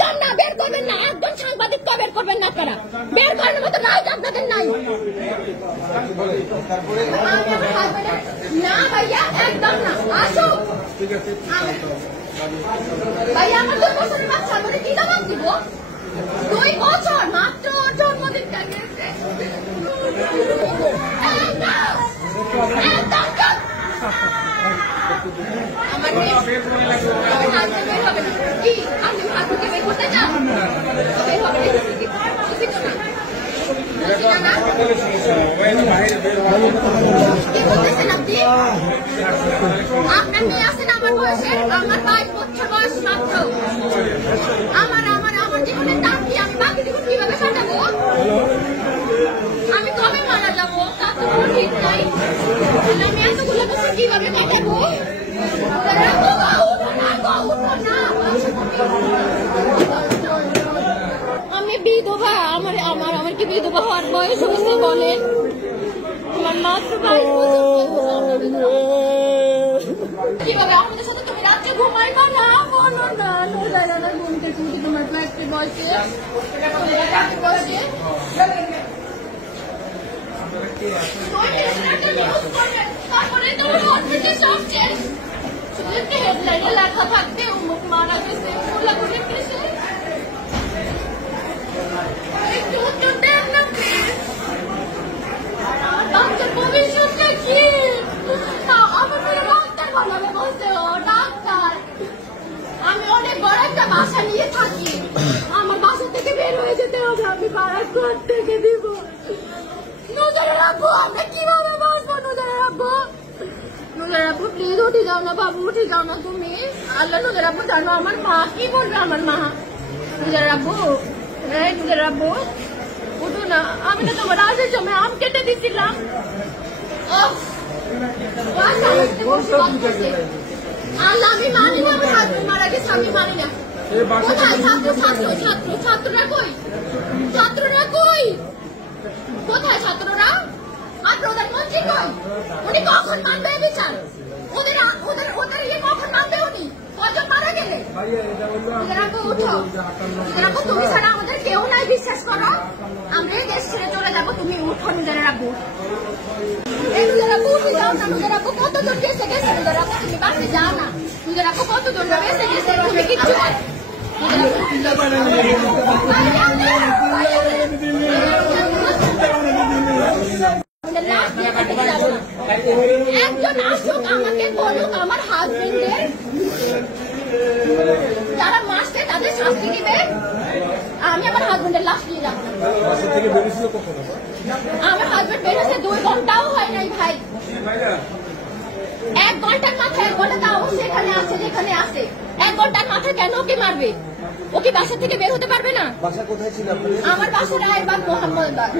একদম না, বের করবেন না, একদম সাংবাদিক বের করবেন না আপনারা, বের করার মতো রাইট আপনাদের নাই। না ভাইয়া, একদম না, আসুক ভাইয়া। আমার 2 বছরের বাচ্চা, আমি কি দাম দিব? 2 বছর মাত্র, জন্মদিনটা গেছে। আমার কি আপনি ঠাকুরকে বের করতে চান? বের হবে না, আপনার মেয়ে আছেন আমার বয়সের, আমার 22 বছর বয়স মাত্র। আমার জীবনের দাম কি? আমি বাকি জীবন কিভাবে কাটাবো? আমি কবে মারা যাবো তার তো কোনো ঠিক নাই। আমি এতগুলো বছর কিভাবে কাটাবো? আমি বিধবা, আমার কি বিধবা হওয়ার বয়স হয়েছে বলেন? আমার মাত্র 22 বছর। কিভাবে আমাদের সাথে তুমি রাত্রে ঘুমাইবা না? বলো না, নোজারা ঘুমতে ঘুমতে তোমার পেটে বসে তারপরে তোমার হসপিটালে সব শেষ। শুধু একটা হেডলাইনে লেখা থাকবে অমুক মারা গেছে, ওলা করে গেছে। একটু উত্তর দেন না প্লিজ। বাচ্চার ভবিষ্যৎটা কি? আমার মেয়ে ডাক্তার বানাবে বলছে, ও ডাক্তার। আমি অনেক বড় একটা বাসা নিয়ে থাকি, আমার বাসা থেকে বের হয়ে যেতে হবে। আমি ভাড়া থেকে দিব। নুজারা রাখবো, আমরা কিভাবে বাঁচবো? নুজারা রাখবো, নুজারা রাখবো, প্লিজ উঠে যাও না বাবু, উঠে যাও না তুমি। আল্লাহ, নুজারা রাখবো, জানো আমার মা কি বলবে? আমার মা, নুজারা রাখবো, নুজারা রাখবো, উঠো না। আমি না তোমার আজের জমে আম কেটে দিছিলাম। আল্লাহ, আমি মানি না আমার হাজবেন্ড মারা গেছে, আমি মানি না। কোথায় ছাত্ররা কই? ছাত্ররা কই? কোথায় ছাত্ররা? আর প্রধানমন্ত্রী কই? উনি কখন মানবে বিচার? ওদের ইয়ে কখন মানবে? উনি কজন মারা গেলে? উঠো, তুমি ছাড়া আমাদের কেউ নাই, বিশ্বাস করো। আমরা এই দেশ ছেড়ে চলে যাবো, তুমি উঠো। নিজেরা রাখবো, উঠে যাও না। নিজেরা কতজন গেছে নিজেরা, তুমি বাড়তে যাও না। নিজেরা কতজন বেঁচে গেছে, তুমি কিচ্ছু একজন আসুক, আমাকে বলুক আমার হাজবেন্ডের যারা মারছে তাদের শাস্তি দিবে। আমি আমার হাজবেন্ডের লাশ নিয়ে যাবো। আমার হাজবেন্ড বেরোছে 2 ঘন্টাও হয় নাই ভাই। 1 ঘন্টার মাথায় 1 ঘন্টা তাও সেখানে আছে যেখানে আছে। 1 ঘন্টার মাথায় কেন ওকে মারবে? ও কি বাসা থেকে বের হতে পারবে না? বাসা কোথায় ছিল? আমার বাসা রায়বাগ মোহাম্মদবাগ।